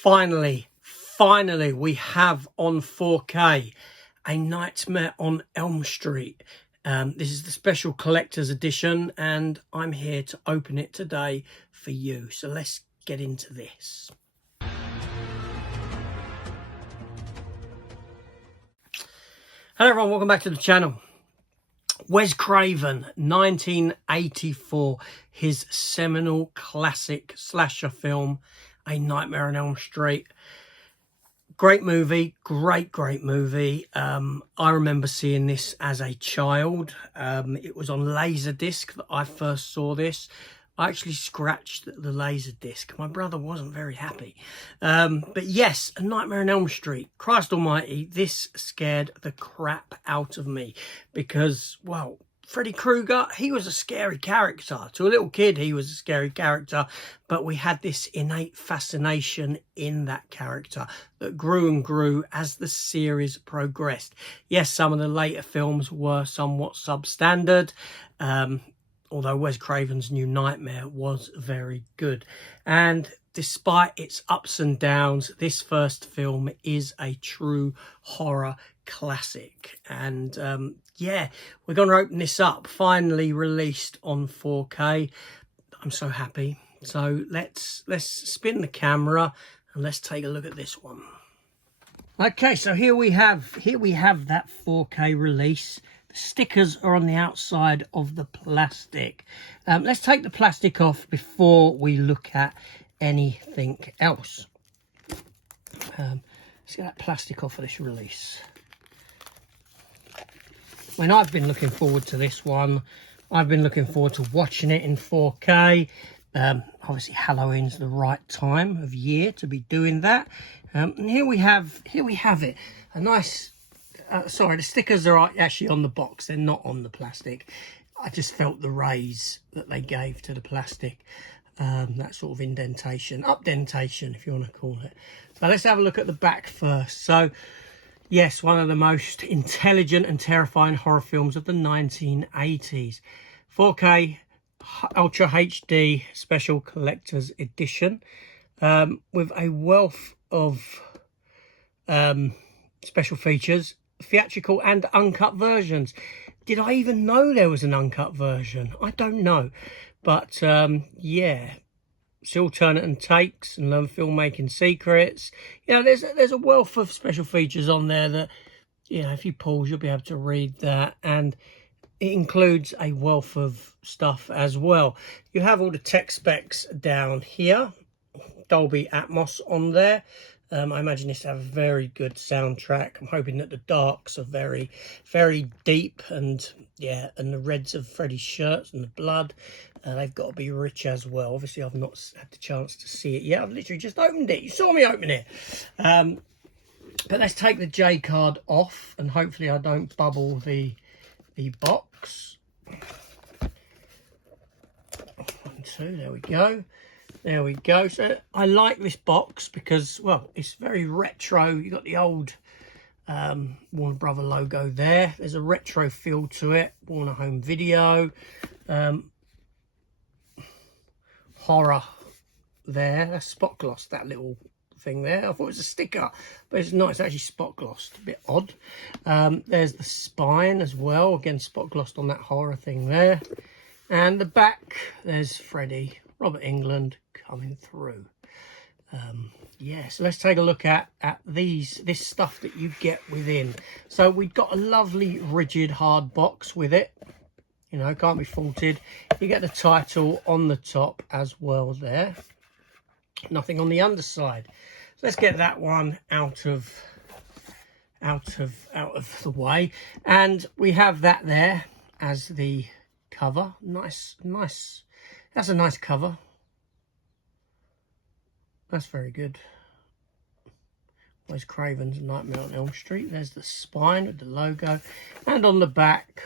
Finally, we have on 4K A Nightmare on Elm Street. This is the special collector's edition, and I'm here to open it today for you. So let's get into this. Hello everyone, welcome back to the channel. Wes Craven, 1984, his seminal classic slasher film, A Nightmare on Elm Street. Great movie, great movie. I remember seeing this as a child. It was on Laserdisc that I first saw this. I actually scratched the Laserdisc. My brother wasn't very happy. But yes, A Nightmare on Elm Street. Christ almighty, this scared the crap out of me. Because, well, Freddy Krueger, he was a scary character. To a little kid, he was a scary character. But we had this innate fascination in that character that grew and grew as the series progressed. Yes, some of the later films were somewhat substandard. Although Wes Craven's New Nightmare was very good. And despite its ups and downs, this first film is a true horror classic. And yeah, we're going to open this up, finally released on 4K. I'm so happy. So let's spin the camera and let's take a look at this one. Okay, so here we have that 4K release. The stickers are on the outside of the plastic. Let's take the plastic off before we look at anything else. Let's get that plastic off of this release. I mean, I've been looking forward to this one. I've been looking forward to watching it in 4K. Obviously, Halloween's the right time of year to be doing that. And here we have it. A nice. Sorry, the stickers are actually on the box. They're not on the plastic. I just felt the raise that they gave to the plastic. That sort of indentation, updentation, if you want to call it. So let's have a look at the back first. So, yes, one of the most intelligent and terrifying horror films of the 1980s. 4K Ultra HD Special Collector's Edition. With a wealth of special features. Theatrical and uncut versions. Did I even know there was an uncut version? I don't know. But yeah, see alternate and takes and learn filmmaking secrets. You know, there's a wealth of special features on there that, you know, if you pause, you'll be able to read that. And it includes a wealth of stuff as well. You have all the tech specs down here. Dolby Atmos on there. I imagine this to have a very good soundtrack. I'm hoping that the darks are very, very deep, and yeah, and the reds of Freddy's shirts and the blood, they've got to be rich as well. Obviously, I've not had the chance to see it yet. I've literally just opened it. You saw me open it. But let's take the J card off, and hopefully I don't bubble the box. 1, 2, there we go. There we go. So I like this box because, well, it's very retro. You got the old Warner Brother logo there. There's a retro feel to it. Warner Home Video. Horror there. That's spot gloss, that little thing there. I thought it was a sticker, but it's not. It's actually spot glossed. A bit odd. There's the spine as well. Again, spot glossed on that horror thing there. And the back, there's Freddy, Robert Englund coming through. Yeah, so let's take a look at this stuff that you get within. So we've got a lovely rigid hard box with it. You know, can't be faulted. You get the title on the top as well there. Nothing on the underside. So let's get that one out of the way. And we have that there as the cover. Nice. That's a nice cover. That's very good. Wes Craven's Nightmare on Elm Street. There's the spine with the logo. And on the back,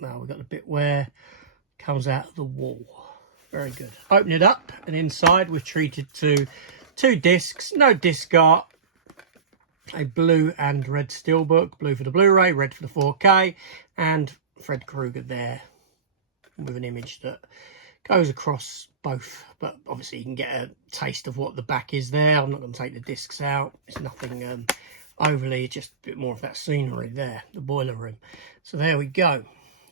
well, we've got the bit where it comes out of the wall. Very good. Open it up, and inside we're treated to 2 discs. No disc art. A blue and red steelbook. Blue for the Blu-ray, red for the 4K. And Fred Krueger there with an image that Goes across both, but obviously you can get a taste of what the back is there. I'm not going to take the discs out. It's nothing overly, just a bit more of that scenery there, the boiler room. So there we go.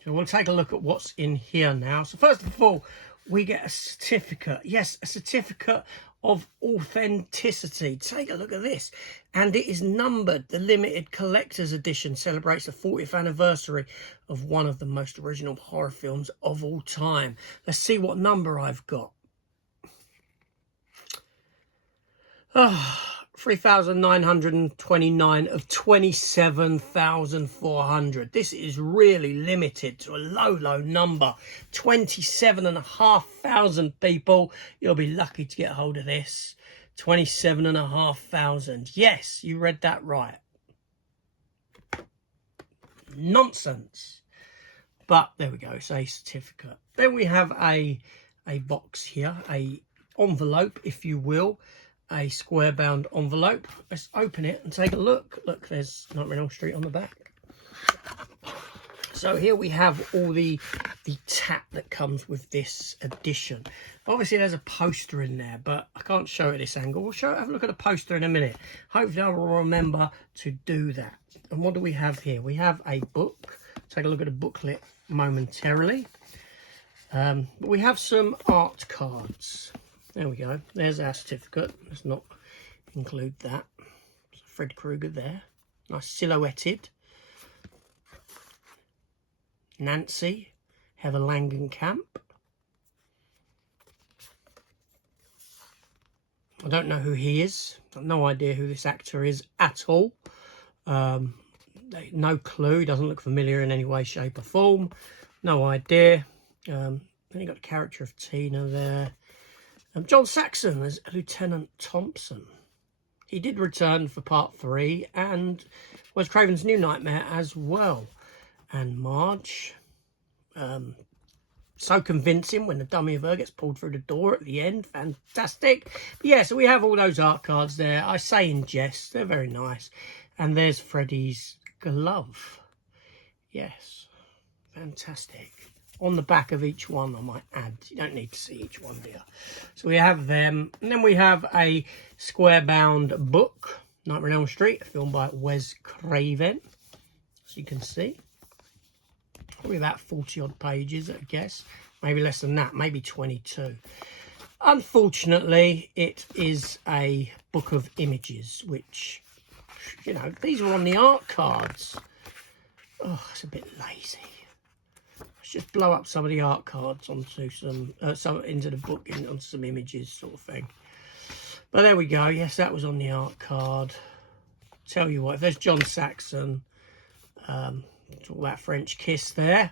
So we'll take a look at what's in here now. So first of all, we get a certificate. Yes, a certificate of authenticity. Take a look at this. And it is numbered. The limited collector's edition celebrates the 40th anniversary of one of the most original horror films of all time. Let's see what number I've got. 3,929 of 27,400. This is really limited to a low number. 27,500 people. You'll be lucky to get hold of this. 27,500. Yes, you read that right. Nonsense. But there we go. It's a certificate. Then we have a box here, a envelope, if you will. A square bound envelope. Let's open it and take a look. Look, there's Nightmare on Elm Street on the back. So here we have all the tat that comes with this edition. Obviously there's a poster in there, but I can't show it at this angle. We'll have a look at the poster in a minute. Hopefully I will remember to do that. And what do we have here? We have a book. Take a look at the booklet momentarily. But we have some art cards. There we go. There's our certificate. Let's not include that. Fred Krueger there. Nice silhouetted. Nancy. Heather Langenkamp. I don't know who he is. I've no idea who this actor is at all. No clue. He doesn't look familiar in any way, shape or form. No idea. Then you got the character of Tina there. John Saxon as Lieutenant Thompson. He did return for part 3 and Wes Craven's New Nightmare as well. And Marge. So convincing when the dummy of her gets pulled through the door at the end. Fantastic. But yeah, so we have all those art cards there. I say in jest, they're very nice. And there's Freddy's glove. Yes. Fantastic. On the back of each one, I might add. You don't need to see each one here. So we have them. And then we have a square-bound book, Nightmare on Elm Street, a film by Wes Craven. As you can see. Probably about 40-odd pages, I guess. Maybe less than that, maybe 22. Unfortunately, it is a book of images, which, you know, these are on the art cards. Oh, it's a bit lazy. Just blow up some of the art cards onto some into the book onto some images sort of thing. But there we go. Yes, that was on the art card. Tell you what, if there's John Saxon, all that French kiss there.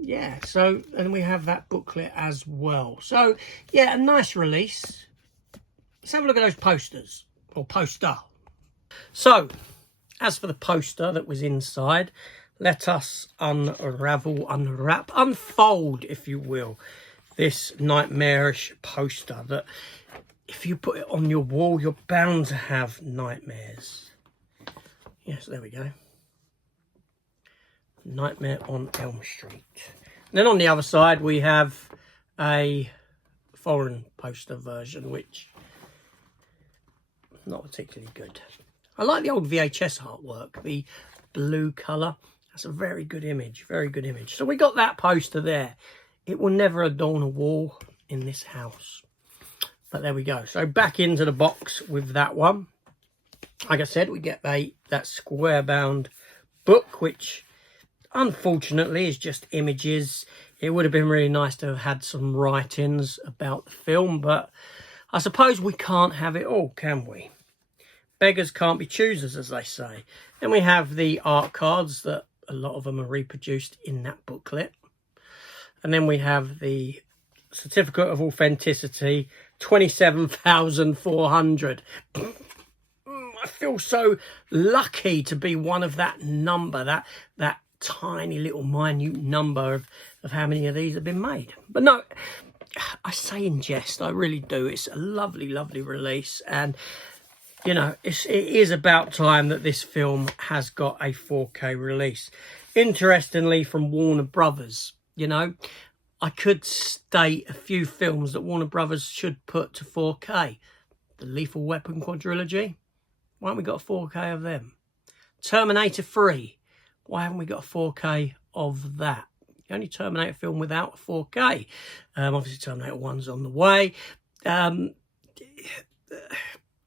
Yeah, so and we have that booklet as well. So yeah, a nice release. Let's have a look at those posters or poster. So as for the poster that was inside, let us unwrap, unfold, if you will, this nightmarish poster that if you put it on your wall, you're bound to have nightmares. Yes, there we go. Nightmare on Elm Street. And then on the other side, we have a foreign poster version, which not particularly good. I like the old VHS artwork, the blue colour. That's a very good image, very good image. So we got that poster there. It will never adorn a wall in this house. But there we go. So back into the box with that one. Like I said, we get that square-bound book, which unfortunately is just images. It would have been really nice to have had some writings about the film, but I suppose we can't have it all, can we? Beggars can't be choosers, as they say. Then we have the art cards that a lot of them are reproduced in that booklet. And then we have the certificate of authenticity, 27,400. I feel so lucky to be one of that number, that tiny little minute number of how many of these have been made. But no, I say in jest, I really do. It's a lovely, lovely release. And you know, it is about time that this film has got a 4K release. Interestingly, from Warner Brothers, you know, I could state a few films that Warner Brothers should put to 4K. The Lethal Weapon quadrilogy. Why haven't we got a 4K of them? Terminator 3. Why haven't we got a 4K of that? The only Terminator film without a 4K. Obviously, Terminator 1's on the way.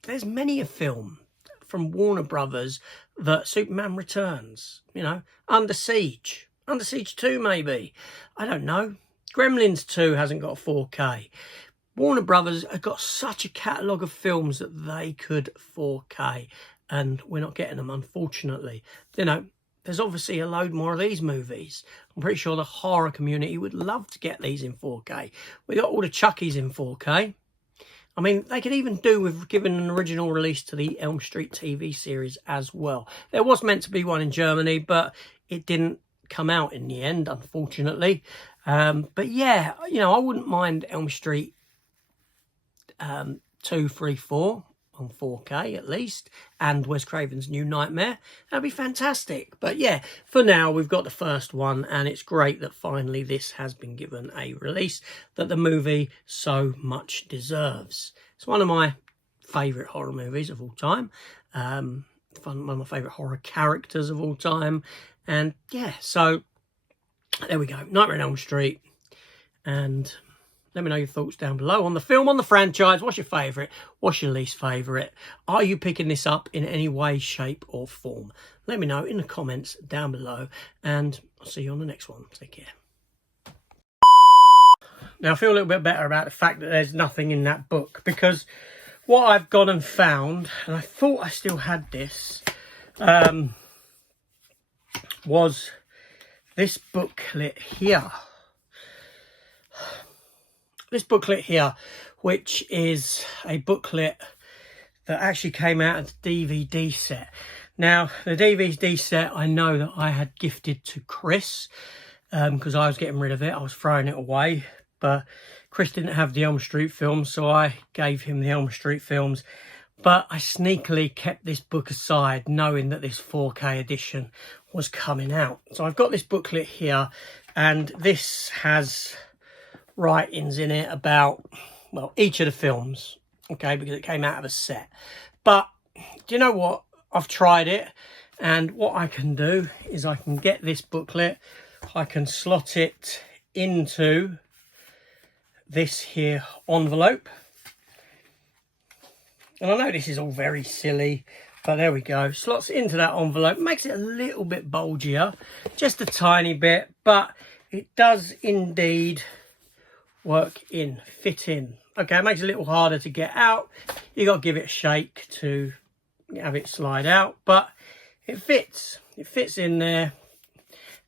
There's many a film from Warner Brothers that Superman Returns, you know, Under Siege 2 maybe, I don't know. Gremlins 2 hasn't got a 4K. Warner Brothers have got such a catalogue of films that they could 4K, and we're not getting them, unfortunately. You know, there's obviously a load more of these movies. I'm pretty sure the horror community would love to get these in 4K. We got all the Chuckies in 4K. I mean, they could even do with giving an original release to the Elm Street TV series as well. There was meant to be one in Germany, but it didn't come out in the end, unfortunately. But yeah, you know, I wouldn't mind Elm Street 2, 3, 4 on 4K at least, and Wes Craven's New Nightmare. That'd be fantastic. But yeah, for now we've got the first one, and it's great that finally this has been given a release that the movie so much deserves. It's one of my favourite horror movies of all time, one of my favourite horror characters of all time, and yeah, so there we go, Nightmare on Elm Street. And let me know your thoughts down below on the film, on the franchise. What's your favourite? What's your least favourite? Are you picking this up in any way, shape or form? Let me know in the comments down below, and I'll see you on the next one. Take care. Now, I feel a little bit better about the fact that there's nothing in that book, because what I've gone and found, and I thought I still had this, was this booklet here. This booklet here, which is a booklet that actually came out of the DVD set. Now, the DVD set I know that I had gifted to Chris, because I was getting rid of it. I was throwing it away, but Chris didn't have the Elm Street films, so I gave him the Elm Street films. But I sneakily kept this book aside, knowing that this 4K edition was coming out. So I've got this booklet here, and this has writings in it about, well, each of the films, okay, because it came out of a set. But do you know what? I've tried it, and what I can do is I can get this booklet, I can slot it into this here envelope. And I know this is all very silly, but there we go. Slots into that envelope, makes it a little bit bulgier, just a tiny bit, but it does indeed work in, fit in. Okay, it makes it a little harder to get out. You got to give it a shake to have it slide out, but it fits. It fits in there,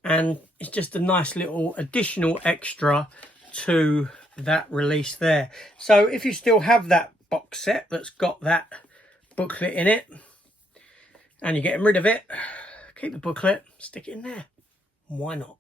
and it's just a nice little additional extra to that release there. So if you still have that box set that's got that booklet in it, and you're getting rid of it, keep the booklet, stick it in there. Why not?